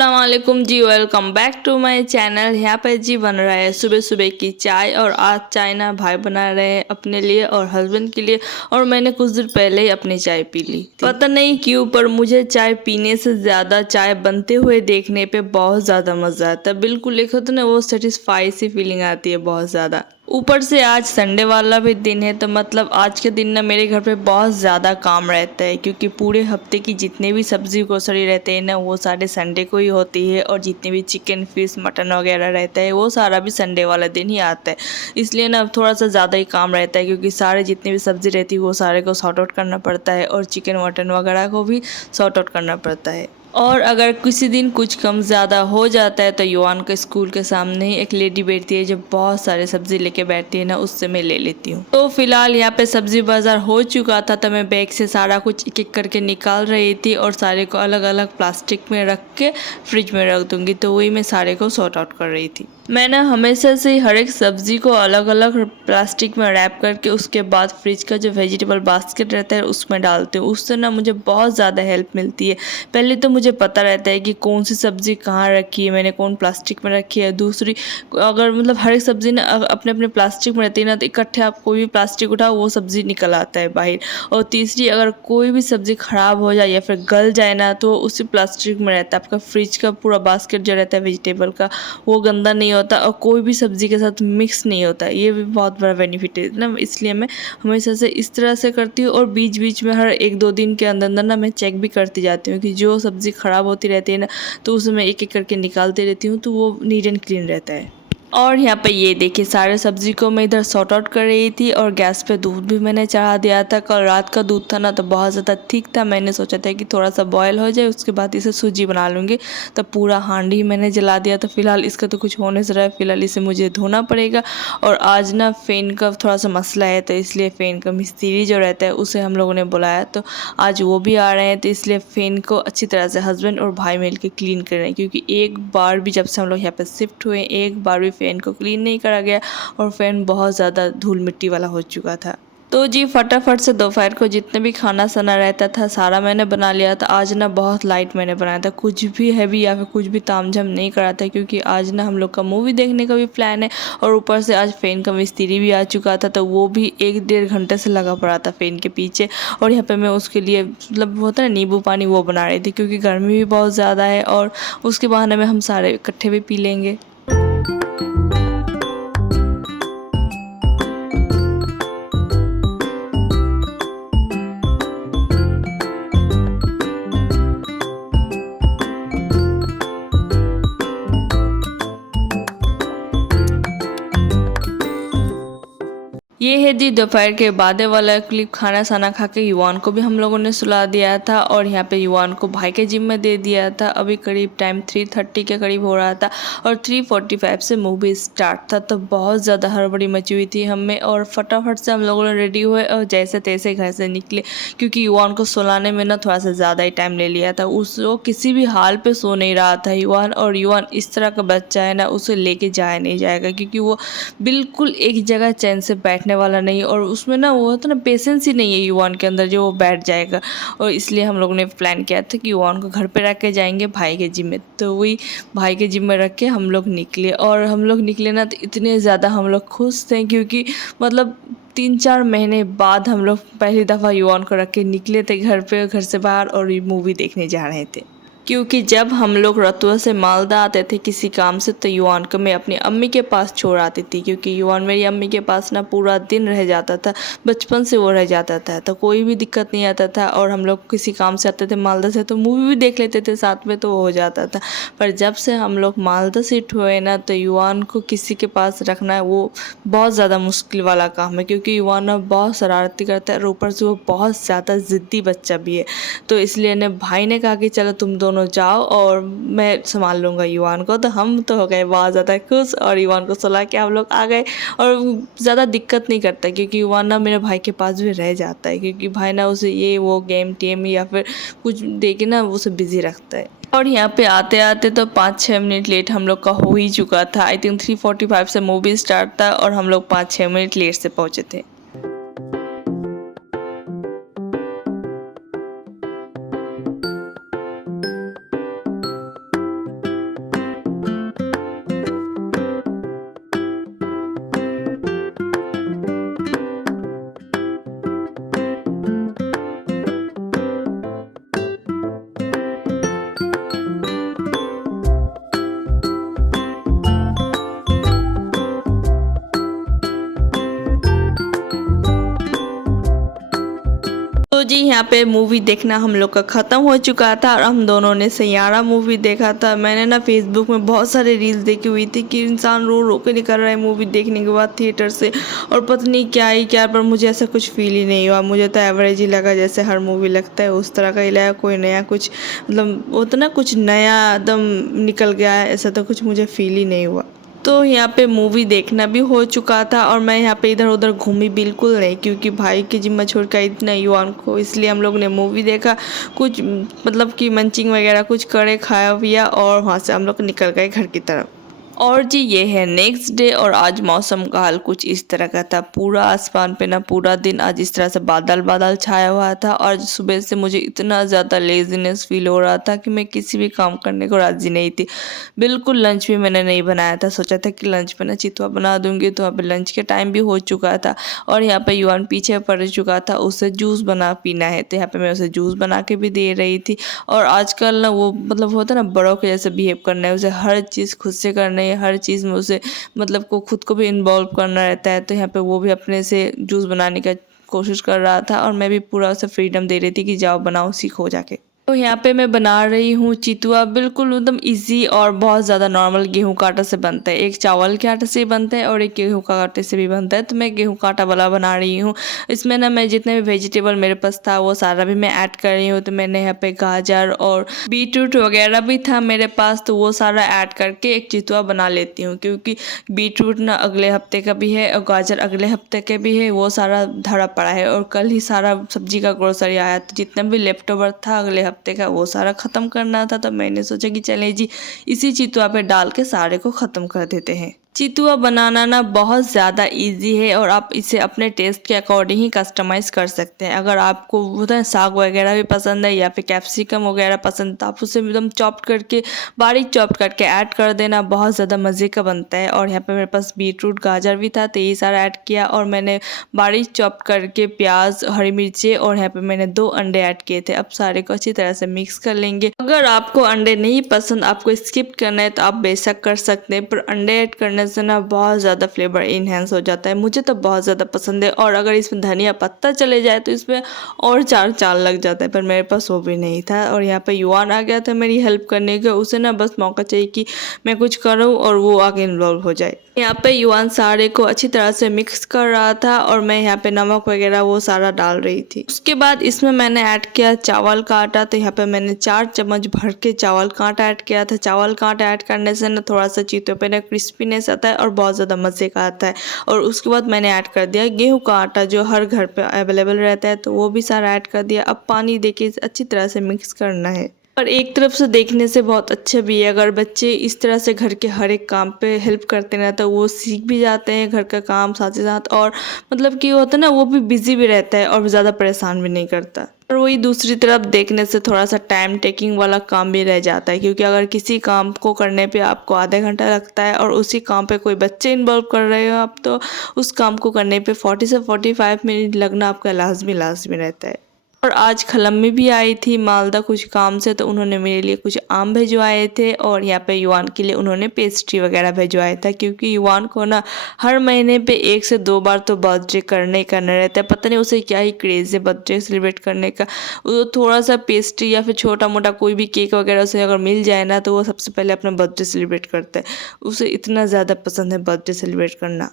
अस्सलाम वालेकुम जी, welcome back to my channel. यहाँ पे जी बन रहा है सुबह सुबह की चाय। और आज चाय ना भाई बना रहे हैं अपने लिए और हस्बैंड के लिए, और मैंने कुछ देर पहले ही अपनी चाय पी ली। पता नहीं क्यों पर मुझे चाय पीने से ज़्यादा चाय बनते हुए देखने पे बहुत ज़्यादा मज़ा आता है। बिल्कुल एक होता है ना, वो सेटिस्फाई सी फीलिंग आती है बहुत ज़्यादा। ऊपर से आज संडे वाला भी दिन है, तो मतलब आज के दिन ना मेरे घर पे बहुत ज़्यादा काम रहता है, क्योंकि पूरे हफ्ते की जितने भी सब्जी ग्रोसरी रहते हैं ना वो सारे संडे को ही होती है। और जितने भी चिकन फिश मटन वगैरह रहता है वो सारा भी संडे वाला दिन ही आता है। इसलिए ना थोड़ा सा ज़्यादा ही काम रहता है, क्योंकि सारे जितने भी सब्ज़ी रहती है वो सारे को सॉर्ट आउट करना पड़ता है, और चिकन मटन वगैरह को भी सॉर्ट आउट करना पड़ता है। और अगर किसी दिन कुछ कम ज़्यादा हो जाता है तो युवान के स्कूल के सामने ही एक लेडी बैठती है जो बहुत सारे सब्जी लेके बैठती है ना, उससे मैं ले लेती हूँ। तो फिलहाल यहाँ पे सब्जी बाजार हो चुका था, तो मैं बैग से सारा कुछ एक एक करके निकाल रही थी और सारे को अलग अलग प्लास्टिक में रख के फ्रिज में रख दूंगी। तो वही मैं सारे को सॉर्ट आउट कर रही थी। मैं ना हमेशा से हर एक सब्जी को अलग अलग प्लास्टिक में रैप करके उसके बाद फ्रिज का जो वेजिटेबल बास्केट रहता है उसमें डालती हूँ। उससे ना मुझे बहुत ज़्यादा हेल्प मिलती है। पहले तो मुझे पता रहता है कि कौन सी सब्ज़ी कहाँ रखी है, मैंने कौन प्लास्टिक में रखी है। दूसरी, अगर मतलब हर एक सब्ज़ी ना अपने अपने प्लास्टिक में रहती है ना, तो इकट्ठे आप कोई भी प्लास्टिक उठाओ वो सब्ज़ी निकल आता है बाहर। और तीसरी, अगर कोई भी सब्ज़ी ख़राब हो जाए या फिर गल जाए ना, तो उसी प्लास्टिक में रहता है। आपका फ्रिज का पूरा बास्केट जो रहता है वेजिटेबल का वो गंदा नहीं होता और कोई भी सब्ज़ी के साथ मिक्स नहीं होता। ये भी बहुत बड़ा बेनिफिट है ना, इसलिए मैं हमेशा से इस तरह से करती हूँ। और बीच बीच में हर एक दो दिन के अंदर अंदर ना मैं चेक भी करती जाती हूँ कि जो सब्ज़ी ख़राब होती रहती है ना, तो उसे मैं एक एक करके निकालती रहती हूँ, तो वो नीट एंड क्लीन रहता है। और यहाँ पे ये देखिए सारे सब्जी को मैं इधर सॉर्ट आउट कर रही थी, और गैस पे दूध भी मैंने चढ़ा दिया था। कल रात का दूध था ना, तो बहुत ज़्यादा थिक था। मैंने सोचा था कि थोड़ा सा बॉयल हो जाए उसके बाद इसे सूजी बना लूँगी। तो पूरा हांडी मैंने जला दिया। तो फिलहाल इसका तो कुछ होने से रहा है, फिलहाल इसे मुझे धोना पड़ेगा। और आज ना फ़ैन का थोड़ा सा मसला है, तो इसलिए फ़ैन का मिस्त्री जो रहता है उसे हम लोगों ने बुलाया, तो आज वो भी आ रहे हैं। तो इसलिए फ़ैन को अच्छी तरह से हस्बैंड और भाई मिल के क्लीन कर रहे हैं, क्योंकि एक बार भी जब से हम लोग यहाँ पर शिफ्ट हुए एक बार भी फ़ैन को क्लीन नहीं करा गया, और फ़ैन बहुत ज़्यादा धूल मिट्टी वाला हो चुका था। तो जी फटाफट से दोपहर को जितने भी खाना सना रहता था सारा मैंने बना लिया था। आज ना बहुत लाइट मैंने बनाया था, कुछ भी हैवी या फिर कुछ भी तामझाम नहीं करा था, क्योंकि आज ना हम लोग का मूवी देखने का भी प्लान है। और ऊपर से आज फ़ैन का मिस्त्री भी आ चुका था, तो वो भी 1-1.5 घंटे से लगा पड़ा था फ़ैन के पीछे। और यहाँ पे मैं उसके लिए मतलब होता है ना नींबू पानी, वो बना रही थी, क्योंकि गर्मी भी बहुत ज़्यादा है और उसके बहाने में हम सारे इकट्ठे भी पी लेंगे। ये है जी दोपहर के बाद वाला क्लिप। खाना साना खा के युवान को भी हम लोगों ने सुला दिया था, और यहाँ पे युवान को भाई के जिम में दे दिया था। अभी करीब टाइम 3:30 के करीब हो रहा था, और 3:45 से मूवी स्टार्ट था। तो बहुत ज़्यादा हड़बड़ी मची हुई थी हमें, और फटाफट से हम लोगों ने रेडी हुए और जैसे तैसे घर से निकले, क्योंकि युवान को सुलाने में ना थोड़ा सा ज़्यादा ही टाइम ले लिया था। वो किसी भी हाल पर सो नहीं रहा था युवान। और युवान इस तरह का बच्चा है ना, उसे लेके जाया नहीं जाएगा, क्योंकि वो बिल्कुल एक जगह चैन से बैठने वाला नहीं, और उसमें ना वो होता ना पेशेंस ही नहीं है युवान के अंदर जो वो बैठ जाएगा। और इसलिए हम लोगों ने प्लान किया था कि युवान को घर पे रख के जाएंगे भाई के जिम में। तो वही भाई के जिम में रख के हम लोग निकले, और हम लोग निकले ना तो इतने ज़्यादा हम लोग खुश थे, क्योंकि मतलब 3-4 महीने बाद हम लोग पहली दफ़ा युवान को रख के निकले थे घर से बाहर, और ये मूवी देखने जा रहे थे। क्योंकि जब हम लोग रतुआ से मालदा आते थे किसी काम से, तो युवान को मैं अपनी अम्मी के पास छोड़ आती थी, क्योंकि युवान मेरी अम्मी के पास ना पूरा दिन रह जाता था। बचपन से वो रह जाता था, तो कोई भी दिक्कत नहीं आता था। और हम लोग किसी काम से आते थे मालदा से, तो मूवी भी देख लेते थे साथ में, तो वो हो जाता था। पर जब से हम लोग मालदा शिफ्ट हुए ना, तो युवान को किसी के पास रखना है वो बहुत ज़्यादा मुश्किल वाला काम है, क्योंकि युवान ना बहुत शरारती करता है, और ऊपर से वो बहुत ज़्यादा ज़िद्दी बच्चा भी है। तो इसलिए ने भाई ने कहा कि चलो तुम दोनों जाओ और मैं संभाल लूँगा युवान को। तो हम तो हो गए बहुत ज़्यादा खुश, और युवान को सुला के हम लोग आ गए। और ज़्यादा दिक्कत नहीं करता, क्योंकि युवान ना मेरे भाई के पास भी रह जाता है, क्योंकि भाई ना उसे ये वो गेम टेम या फिर कुछ दे के ना उसे बिज़ी रखता है। और यहाँ पे आते आते तो 5-6 मिनट लेट हम लोग का हो ही चुका था। आई थिंक 3:45 से मूवी स्टार्ट था, और हम लोग 5-6 मिनट लेट से पहुँचे थे। जी यहाँ पे मूवी देखना हम लोग का ख़त्म हो चुका था और हम दोनों ने सैयारा मूवी देखा था। मैंने ना फेसबुक में बहुत सारे रील्स देखी हुई थी कि इंसान रो रो के निकल रहा है मूवी देखने के बाद थिएटर से, और पता नहीं क्या ही क्या, पर मुझे ऐसा कुछ फील ही नहीं हुआ। मुझे तो एवरेज ही लगा, जैसे हर मूवी लगता है उस तरह का ही लगा। कोई नया कुछ मतलब वो तो ना कुछ नया एकदम निकल गया है, ऐसा तो कुछ मुझे फील ही नहीं हुआ। तो यहाँ पे मूवी देखना भी हो चुका था और मैं यहाँ पे इधर उधर घूमी बिल्कुल नहीं, क्योंकि भाई की जिम्मा छोड़ कर इतना युवान को, इसलिए हम लोग ने मूवी देखा, कुछ मतलब कि मंचिंग वगैरह कुछ करे, खाया पिया और वहाँ से हम लोग निकल गए घर की तरफ। और जी ये है नेक्स्ट डे, और आज मौसम का हाल कुछ इस तरह का था। पूरा आसमान पे ना पूरा दिन आज इस तरह से बादल बादल छाया हुआ था, और सुबह से मुझे इतना ज़्यादा लेजीनेस फील हो रहा था कि मैं किसी भी काम करने को राज़ी नहीं थी। बिल्कुल लंच भी मैंने नहीं बनाया था, सोचा था कि लंच में ना चितवा बना दूंगी, तो अब लंच के टाइम भी हो चुका था और यहाँ पे युवान पीछे पड़ चुका था, उसे जूस बना पीना है, तो यहाँ पे मैं उसे जूस बना के भी दे रही थी। और आजकल ना वो मतलब होता है ना बड़ों के जैसे बिहेव करना है, उसे हर चीज़ खुद से करना है, हर चीज़ में उसे मतलब को खुद को भी इन्वॉल्व करना रहता है। तो यहाँ पे वो भी अपने से जूस बनाने का कोशिश कर रहा था और मैं भी पूरा उसे फ्रीडम दे रही थी कि जाओ बनाओ सीखो जाके। तो यहाँ पे मैं बना रही हूँ चितुआ, बिल्कुल एकदम इजी और बहुत ज़्यादा नॉर्मल गेहूं का आटा से बनता है। एक चावल के आटे से बनता है और एक गेहूं का आटे से भी बनता है, तो मैं गेहूं का आटा वाला बना रही हूँ। इसमें ना मैं जितने भी वेजिटेबल मेरे पास था वो सारा भी मैं ऐड कर रही हूँ। तो मैंने यहाँ पे गाजर और बीटरूट वगैरह भी था मेरे पास, तो वो सारा ऐड करके एक चितुआ बना लेती हूँ, क्योंकि बीटरूट ना अगले हफ्ते का भी है और गाजर अगले हफ्ते के भी है, वो सारा धरा पड़ा है। और कल ही सारा सब्जी का ग्रोसरी आया, तो जितना भी लेफ्ट ओवर था अगले हफ्ते का वो सारा ख़त्म करना था। तो मैंने सोचा कि चले जी इसी चितुआ पे डाल के सारे को ख़त्म कर देते हैं। चितुआ बनाना ना बहुत ज़्यादा इजी है और आप इसे अपने टेस्ट के अकॉर्डिंग ही कस्टमाइज़ कर सकते हैं। अगर आपको होता है साग वगैरह भी पसंद है या फिर कैप्सिकम वगैरह पसंद, तो आप उसे एकदम चॉप करके बारीक चॉप करके ऐड कर देना, बहुत ज़्यादा मज़े का बनता है। और यहाँ पे मेरे पास बीटरूट गाजर भी था, तो ये सारा ऐड किया और मैंने बारीक चॉप करके प्याज हरी मिर्ची और यहाँ पे मैंने 2 अंडे ऐड किए थे। अब सारे को अच्छी तरह से मिक्स कर लेंगे। अगर आपको अंडे नहीं पसंद, आपको स्किप करना है, तो आप बेशक कर सकते हैं, पर अंडे ऐड करने से ना बहुत ज़्यादा फ्लेवर इन्हेंस हो जाता है। मुझे तो बहुत ज़्यादा पसंद है, और अगर इसमें धनिया पत्ता चले जाए तो इसमें और 4 चाल लग जाता है, पर मेरे पास वो भी नहीं था। और यहाँ पे युवान आ गया था मेरी हेल्प करने के, उसे ना बस मौका चाहिए कि मैं कुछ करूँ और वो आगे इन्वॉल्व हो जाए। यहाँ पे युवान सारे को अच्छी तरह से मिक्स कर रहा था और मैं यहाँ पे नमक वगैरह वो सारा डाल रही थी। उसके बाद इसमें मैंने ऐड किया चावल का आटा, तो यहाँ पे मैंने 4 चम्मच भर के चावल का आटा ऐड किया था। चावल का आटा ऐड करने से ना थोड़ा सा चितुए पे ना क्रिस्पीनेस आता है और बहुत ज़्यादा मज़े का आता है। और उसके बाद मैंने ऐड कर दिया गेहूँ का आटा, जो हर घर पे अवेलेबल रहता है, तो वो भी सारा ऐड कर दिया। अब पानी देके अच्छी तरह से मिक्स करना है। और एक तरफ से देखने से बहुत अच्छा भी है, अगर बच्चे इस तरह से घर के हर एक काम पे हेल्प करते हैं तो वो सीख भी जाते हैं घर का काम साथ ही साथ, और मतलब कि होता है ना वो भी बिजी भी रहता है और ज़्यादा परेशान भी नहीं करता। और वही दूसरी तरफ देखने से थोड़ा सा टाइम टेकिंग वाला काम भी रह जाता है, क्योंकि अगर किसी काम को करने पे आपको आधा घंटा लगता है और उसी काम पे कोई बच्चे इन्वॉल्व कर रहे हो आप, तो उस काम को करने पे 40 से 45 मिनट लगना आपका लाजमी रहता है। और आज खलम्मी भी आई थी मालदा कुछ काम से, तो उन्होंने मेरे लिए कुछ आम भिजवाए थे और यहाँ पे युवान के लिए उन्होंने पेस्ट्री वगैरह भिजवाया था, क्योंकि युवान को ना हर महीने पे 1 से 2 बार तो बर्थडे करना रहता है। पता नहीं उसे क्या ही क्रेज़ है बर्थडे सेलिब्रेट करने का। वो थोड़ा सा पेस्ट्री या फिर छोटा मोटा कोई भी केक वगैरह उसे अगर मिल जाए ना, तो वो सबसे पहले अपना बर्थडे सेलिब्रेट करता है। उसे इतना ज़्यादा पसंद है बर्थडे सेलिब्रेट करना।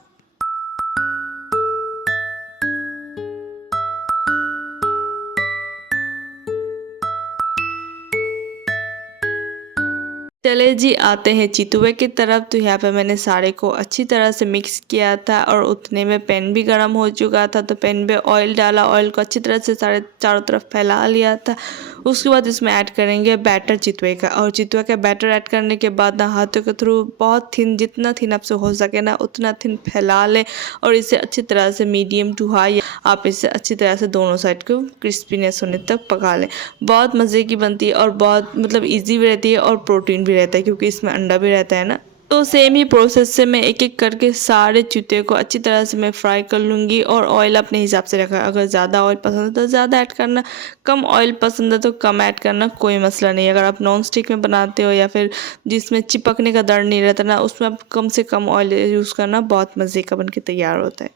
चले जी आते हैं चितुए की तरफ। तो यहाँ पे मैंने सारे को अच्छी तरह से मिक्स किया था और उतने में पैन भी गर्म हो चुका था, तो पैन में ऑयल डाला, ऑयल को अच्छी तरह से सारे चारों तरफ फैला लिया था। उसके बाद इसमें ऐड करेंगे बैटर चितुए का, और चितुए का बैटर ऐड करने के बाद ना हाथों के थ्रू बहुत थिन, जितना थिन आपसे हो सके ना उतना थिन फैला लें और इसे अच्छी तरह से मीडियम टू हाई आप इसे अच्छी तरह से दोनों साइड को क्रिस्पीनेस होने तक पका लें। बहुत मज़े की बनती है और बहुत मतलब ईजी भी रहती है और प्रोटीन भी रहता है, क्योंकि इसमें अंडा भी रहता है ना। तो सेम ही प्रोसेस से मैं एक एक करके सारे चितुए को अच्छी तरह से मैं फ्राई कर लूँगी। और ऑयल अपने हिसाब से रखा, अगर ज़्यादा ऑयल पसंद है तो ज़्यादा ऐड करना, कम ऑयल पसंद है तो कम ऐड करना, कोई मसला नहीं। अगर आप नॉन स्टिक में बनाते हो या फिर जिसमें चिपकने का डर नहीं रहता ना, उसमें आप कम से कम ऑयल यूज़ करना, बहुत मज़े का बन के तैयार होता है।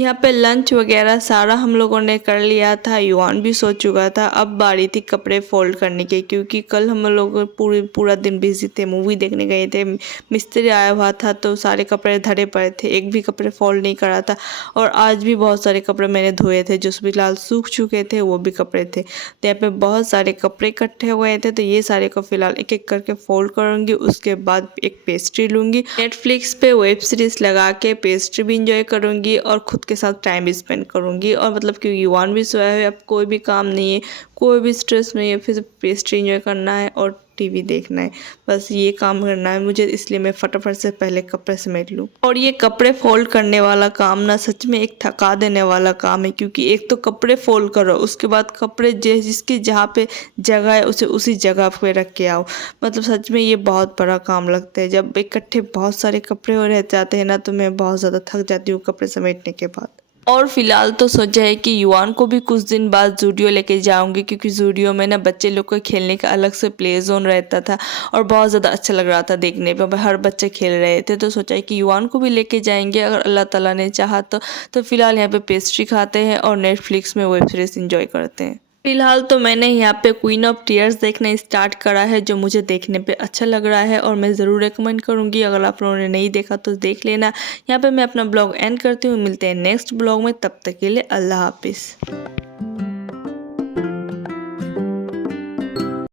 यहाँ पे लंच वगैरह सारा हम लोगों ने कर लिया था। युवान भी सो चुका था। अब बारी थी कपड़े फोल्ड करने की, क्योंकि कल हम लोग पूरा दिन बिजी थे, मूवी देखने गए थे, मिस्त्री आया हुआ था तो सारे कपड़े धरे पड़े थे, एक भी कपड़े फोल्ड नहीं करा था। और आज भी बहुत सारे कपड़े मैंने धोए थे जो फिलहाल सूख चुके थे, वो भी कपड़े थे। तो यहाँ पे बहुत सारे कपड़े इकट्ठे हुए थे, तो ये सारे को फिलहाल एक एक करके फोल्ड करूँगी। उसके बाद एक पेस्ट्री लूँगी, नेटफ्लिक्स पे वेब सीरीज लगा के पेस्ट्री भी इंजॉय करूँगी और खुद के साथ टाइम भी स्पेंड करूँगी। और मतलब क्योंकि युवान भी सोया है, अब कोई भी काम नहीं है, कोई भी स्ट्रेस नहीं है, फिर सिर्फ पेस्ट्री इंजॉय करना है और टीवी देखना है, बस ये काम करना है मुझे। इसलिए मैं फटाफट से पहले कपड़े समेट लूँ। और ये कपड़े फोल्ड करने वाला काम ना सच में एक थका देने वाला काम है, क्योंकि एक तो कपड़े फोल्ड करो, उसके बाद कपड़े जिसकी जहाँ पे जगह है उसे उसी जगह पे रख के आओ। मतलब सच में ये बहुत बड़ा काम लगता है। जब इकट्ठे बहुत सारे कपड़े हो रह जाते हैं ना, तो मैं बहुत ज़्यादा थक जाती हूँ कपड़े समेटने के बाद। और फिलहाल तो सोचा है कि युवान को भी कुछ दिन बाद जूडियो लेके जाऊंगी, क्योंकि जूडियो में ना बच्चे लोग को खेलने का अलग से प्ले जोन रहता था और बहुत ज़्यादा अच्छा लग रहा था देखने पे, हर बच्चे खेल रहे थे। तो सोचा है कि युवान को भी लेके जाएंगे अगर अल्लाह ताला ने चाहा तो फिलहाल यहाँ पे पेस्ट्री खाते हैं और नेटफ्लिक्स में वेब सीरीज इंजॉय करते हैं। फिलहाल तो मैंने यहाँ पे क्वीन ऑफ टीयर्स देखना स्टार्ट करा है, जो मुझे देखने पे अच्छा लग रहा है और मैं ज़रूर रेकमेंड करूँगी। अगर आप लोगों ने नहीं देखा तो देख लेना। यहाँ पे मैं अपना ब्लॉग एंड करती हूँ, मिलते हैं नेक्स्ट ब्लॉग में, तब तक के लिए अल्लाह हाफिज़।